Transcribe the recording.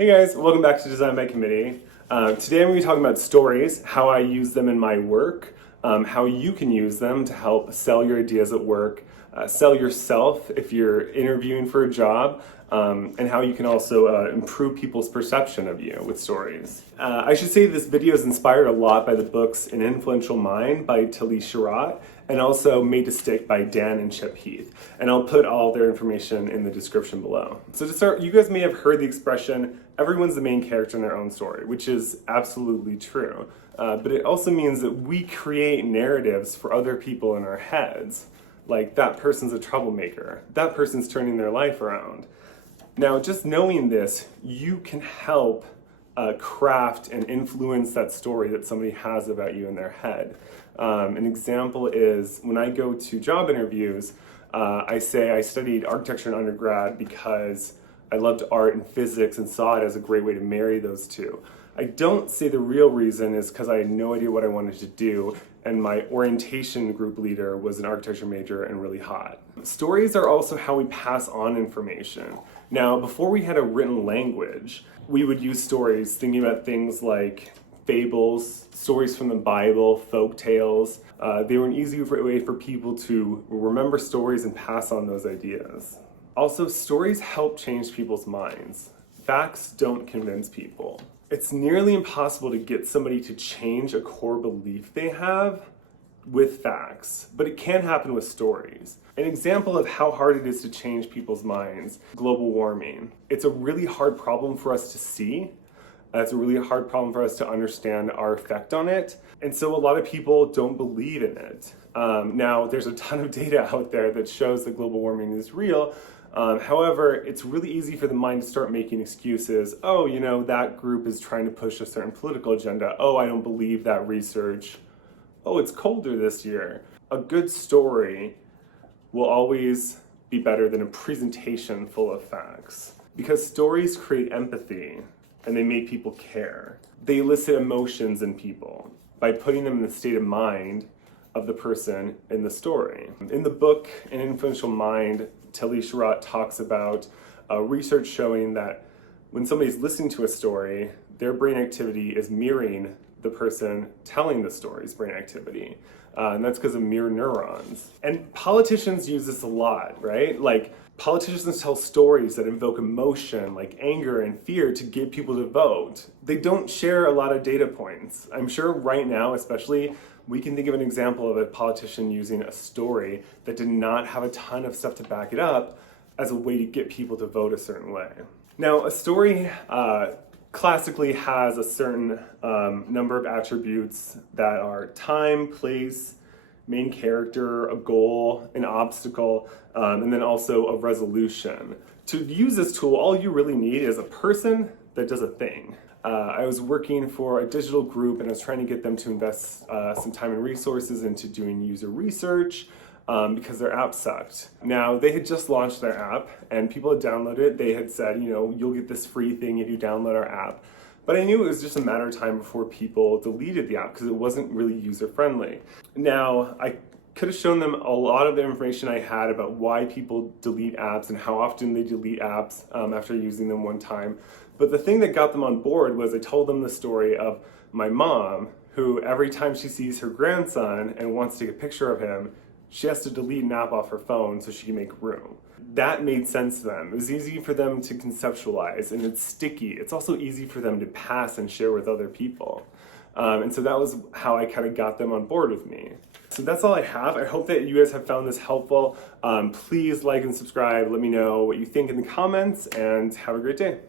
Hey guys, welcome back to Design by Committee. Today I'm going to be talking about stories, how I use them in my work, how you can use them to help sell your ideas at work, sell yourself if you're interviewing for a job, and how you can also improve people's perception of you with stories. I should say this video is inspired a lot by the books An Influential Mind by Tali, Sharot, and also Made to Stick by Dan and Heath. And I'll put all their information in the description below. So to start, you guys may have heard the expression, everyone's the main character in their own story, which is absolutely true. But it also means that we create narratives for other people in our heads. Like, that person's a troublemaker, that person's turning their life around. Now, just knowing this, you can help craft and influence that story that somebody has about you in their head. An example is when I go to job interviews, I say I studied architecture in undergrad because I loved art and physics and saw it as a great way to marry those two. I don't say the real reason is because I had no idea what I wanted to do, and my orientation group leader was an architecture major and really hot. Stories are also how we pass on information. Now, before we had a written language, we would use stories thinking about things like fables, stories from the Bible, folk tales. They were an easy way for people to remember stories and pass on those ideas. Also, stories help change people's minds. Facts don't convince people. It's nearly impossible to get somebody to change a core belief they have with facts, but it can happen with stories. An example of how hard it is to change people's minds, global warming. It's a really hard problem for us to see. It's a really hard problem for us to understand our effect on it. And so a lot of people don't believe in it. Now, there's a ton of data out there that shows that global warming is real. However, it's really easy for the mind to start making excuses. Oh, you know, that group is trying to push a certain political agenda. Oh, I don't believe that research. Oh, it's colder this year. A good story will always be better than a presentation full of facts, because stories create empathy and they make people care. They elicit emotions in people by putting them in the state of mind of the person in the story. In the book An Influential Mind, Tali Sharot talks about research showing that when somebody's listening to a story, their brain activity is mirroring the person telling the story's brain activity. And that's because of mirror neurons. And politicians use this a lot, right? Like, politicians tell stories that invoke emotion, like anger and fear, to get people to vote. They don't share a lot of data points. I'm sure right now, especially, we can think of an example of a politician using a story that did not have a ton of stuff to back it up as a way to get people to vote a certain way. Now, a story classically has a certain number of attributes that are time, place, main character, a goal, an obstacle, and then also a resolution. To use this tool, all you really need is a person that does a thing. I was working for a digital group and I was trying to get them to invest some time and resources into doing user research because their app sucked. Now, they had just launched their app and people had downloaded it. They had said, you know, you'll get this free thing if you download our app. But I knew it was just a matter of time before people deleted the app because it wasn't really user-friendly. Now, I could have shown them a lot of the information I had about why people delete apps and how often they delete apps after using them one time. But the thing that got them on board was I told them the story of my mom, who every time she sees her grandson and wants to take a picture of him, she has to delete an app off her phone so she can make room. That made sense to them. It was easy for them to conceptualize, and it's sticky. It's also easy for them to pass and share with other people. And so that was how I kind of got them on board with me. So that's all I have. I hope that you guys have found this helpful. Please like and subscribe. Let me know what you think in the comments, and have a great day.